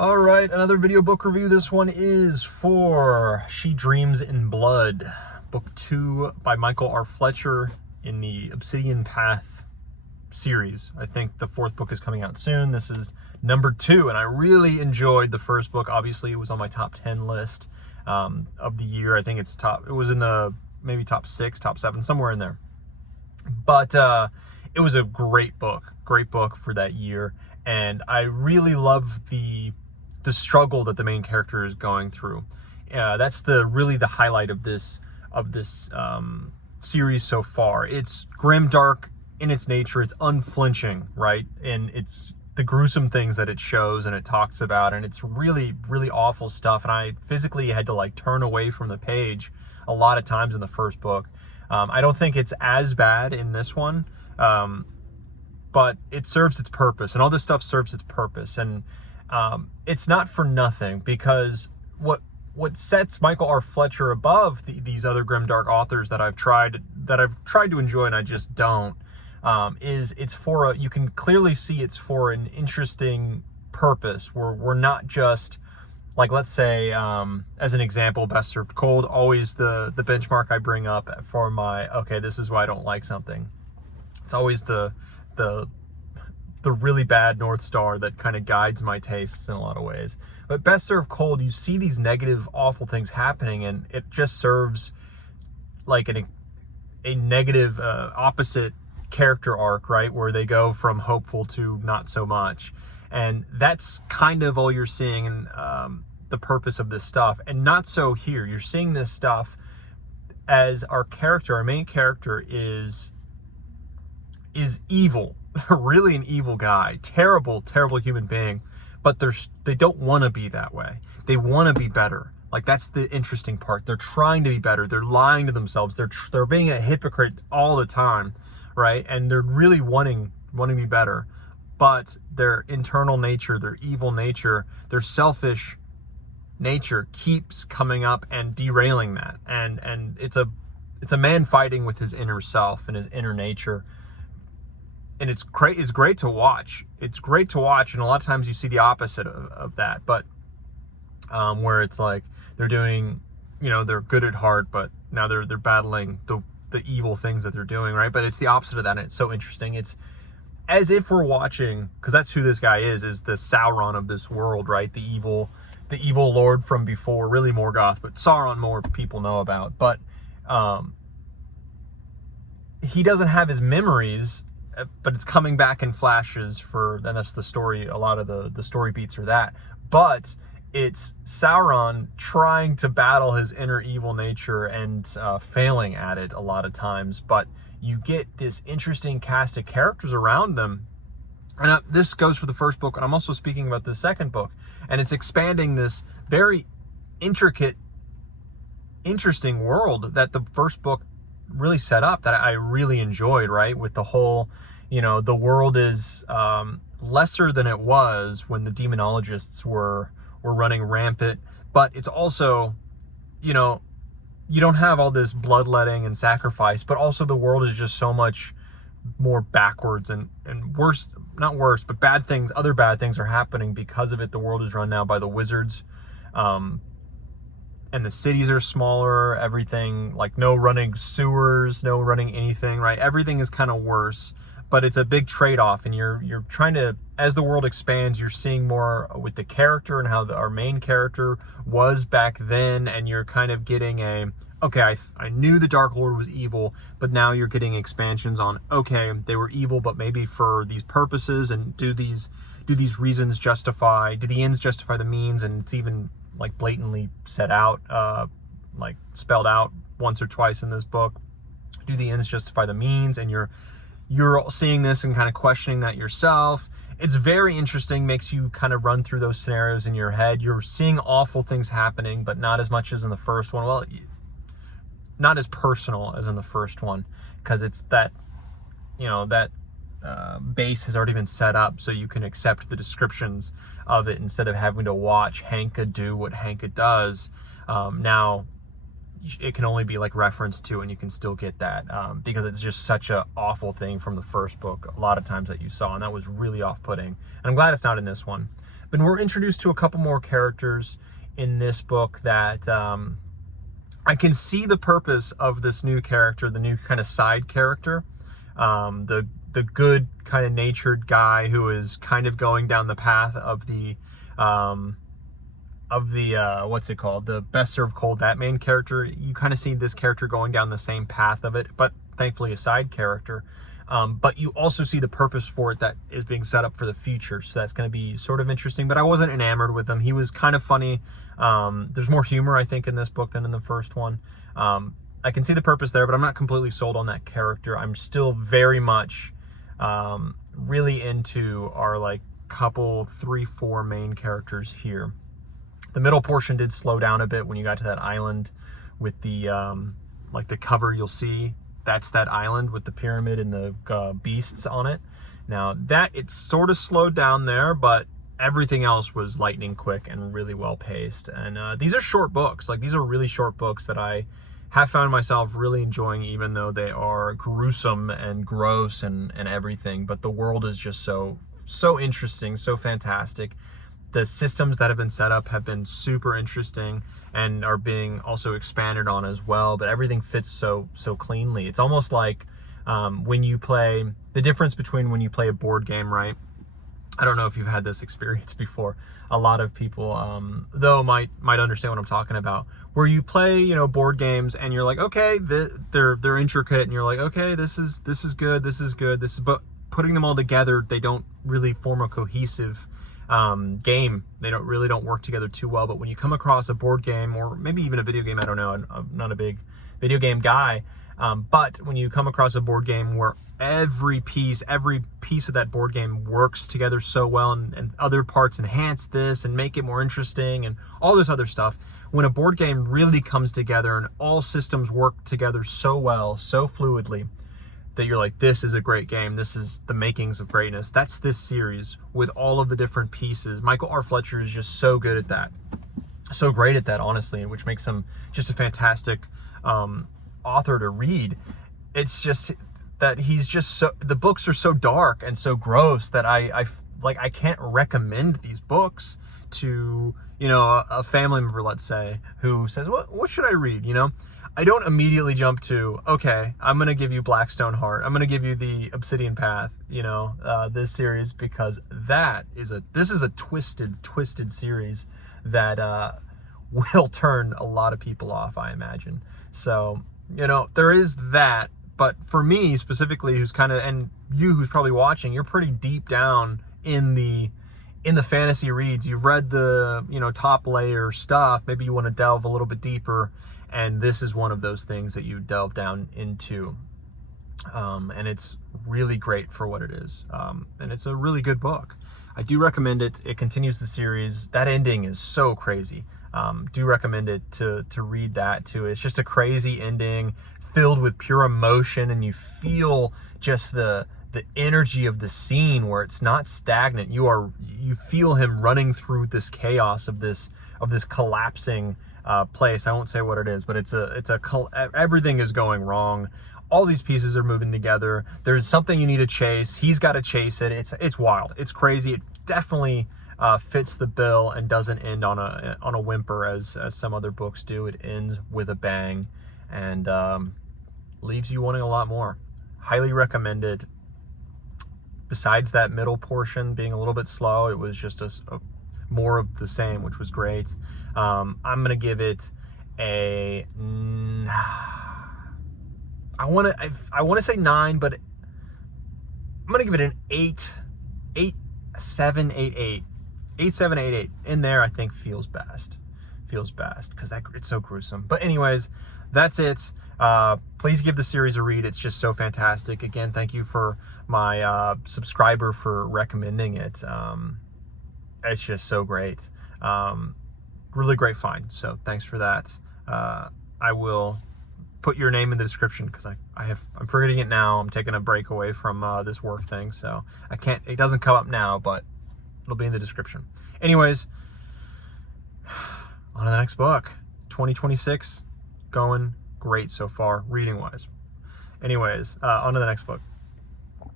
All right, another video book review. This one is for She Dreams in Blood, book 2 by Michael R. Fletcher in the Obsidian Path series. I think the 4th book is coming out soon. This is number 2, and I really enjoyed the first book. Obviously, it was on my top 10 list of the year. I think it was in the maybe top 6, top 7, somewhere in there. But it was a great book for that year. And I really love the struggle that the main character is going through. That's really the highlight of this series so far. It's grim, dark in its nature. It's unflinching, right? And it's the gruesome things that it shows and it talks about, and it's really, really awful stuff. And I physically had to turn away from the page a lot of times in the first book. I don't think it's as bad in this one. But it serves its purpose, and all this stuff serves its purpose. And it's not for nothing, because what sets Michael R. Fletcher above these other grimdark authors that I've tried to enjoy and I just don't, is it's for you can clearly see it's for an interesting purpose. We're not just let's say, as an example, Best Served Cold, always the benchmark I bring up for my, okay, this is why I don't like something. It's always the really bad North Star that kind of guides my tastes in a lot of ways. But Best Served Cold, you see these negative, awful things happening, and it just serves like a negative opposite character arc, right? Where they go from hopeful to not so much. And that's kind of all you're seeing in the purpose of this stuff. And not so here. You're seeing this stuff as our main character is evil, really an evil guy, terrible human being, but they don't want to be that way. They want to be better. That's the interesting part. They're trying to be better. They're lying to themselves. They're being a hypocrite all the time, right? And they're really wanting to be better, but their internal nature, their evil nature, their selfish nature keeps coming up and derailing that. And it's a man fighting with his inner self and his inner nature. And it's great to watch. It's great to watch, and a lot of times you see the opposite of that. But where it's they're doing, they're good at heart, but now they're battling the evil things that they're doing, right? But it's the opposite of that, and it's so interesting. It's as if we're watching, because that's who this guy is the Sauron of this world, right? The evil lord from before, really Morgoth, but Sauron more people know about. But he doesn't have his memories, but it's coming back in flashes and that's the story. A lot of the story beats are that, but it's Sauron trying to battle his inner evil nature and failing at it a lot of times. But you get this interesting cast of characters around them, and this goes for the first book, and I'm also speaking about the second book, and it's expanding this very intricate, interesting world that the first book really set up, that I really enjoyed, right? With the whole, the world is lesser than it was when the demonologists were running rampant, but it's also, you don't have all this bloodletting and sacrifice, but also the world is just so much more backwards and worse, not worse, but other bad things are happening because of it. The world is run now by the wizards, and the cities are smaller, everything, no running sewers, no running anything, right? Everything is kind of worse, but it's a big trade-off, and you're trying to, as the world expands, you're seeing more with the character and how our main character was back then, and you're kind of getting okay, I knew the Dark Lord was evil, but now you're getting expansions on, okay, they were evil, but maybe for these purposes, and do these reasons justify, do the ends justify the means? And it's even blatantly set out, spelled out once or twice in this book. Do the ends justify the means? And you're seeing this and kind of questioning that yourself. It's very interesting, makes you kind of run through those scenarios in your head. You're seeing awful things happening, but not as much as in the first one. Well, not as personal as in the first one, because it's that, that base has already been set up, so you can accept the descriptions of it instead of having to watch Hanka do what Hanka does. Now it can only be referenced to, and you can still get that because it's just such a awful thing from the first book a lot of times that you saw, and that was really off-putting, and I'm glad it's not in this one. But we're introduced to a couple more characters in this book that I can see the purpose of this new character, the new kind of side character, the good kind of natured guy who is kind of going down the path of the what's it called, the Best Served Cold, that main character. You kind of see this character going down the same path of it, but thankfully a side character. But you also see the purpose for it that is being set up for the future, so that's going to be sort of interesting. But I wasn't enamored with him. He was kind of funny. There's more humor, I think, in this book than in the first one. I can see the purpose there, but I'm not completely sold on that character. I'm still very much really into our like couple 3-4 main characters here. The middle portion did slow down a bit when you got to that island with the like the cover. You'll see that's that island with the pyramid and the beasts on it. Now that it's sort of slowed down there, but everything else was lightning quick and really well paced. And these are short books. Like, these are really short books that I have found myself really enjoying, even though they are gruesome and gross and everything. But the world is just so interesting, so fantastic. The systems that have been set up have been super interesting and are being also expanded on as well, but everything fits so cleanly. It's almost like when you play, the difference between when you play a board game, right? I don't know if you've had this experience before. A lot of people, though, might understand what I'm talking about. Where you play, board games, and you're like, okay, they're intricate, and you're like, okay, this is good, but putting them all together, they don't really form a cohesive game. They don't work together too well. But when you come across a board game, or maybe even a video game, I don't know, I'm not a big video game guy, but when you come across a board game where every piece of that board game works together so well, and other parts enhance this and make it more interesting and all this other stuff, when a board game really comes together and all systems work together so well, so fluidly, that you're like, this is a great game. This is the makings of greatness. That's this series with all of the different pieces. Michael R. Fletcher is just so good at that. So great at that, honestly, which makes him just a fantastic author to read. It's just that he's just the books are so dark and so gross that I can't recommend these books to, a family member, let's say, who says, what should I read? I don't immediately jump to, okay, I'm going to give you Blackstone Heart. I'm going to give you the Obsidian Path, this series, because this is a twisted series that will turn a lot of people off, I imagine. So, there is that. But for me specifically, who's kind of, and you who's probably watching, you're pretty deep down in the fantasy reads. You've read the, top layer stuff. Maybe you want to delve a little bit deeper. And this is one of those things that you delve down into. And it's really great for what it is. And it's a really good book. I do recommend it. It continues the series. That ending is so crazy. Do recommend it to read that too. It's just a crazy ending filled with pure emotion, and you feel just the energy of the scene where it's not stagnant. You feel him running through this chaos of this collapsing place. I won't say what it is, but everything is going wrong. All these pieces are moving together. There's something you need to chase. He's got to chase it. It's wild. It's crazy. It definitely fits the bill and doesn't end on a whimper as some other books do. It ends with a bang and leaves you wanting a lot more. Highly recommended. Besides that middle portion being a little bit slow, it was just a more of the same, which was great. I'm gonna give it a I want to say 9, but I'm gonna give it an 8, 7, 8, 8. 8, 7, 8, 8. In there, I think feels best because it's so gruesome. But anyways, that's it. Please give the series a read. It's just so fantastic. Again, thank you for my subscriber for recommending it. It's just so great. Really great find. So thanks for that. I will put your name in the description because I'm forgetting it now. I'm taking a break away from this work thing, so it doesn't come up now, but it'll be in the description. Anyways, on to the next book. 2026 going great so far, reading wise. Anyways, on to the next book.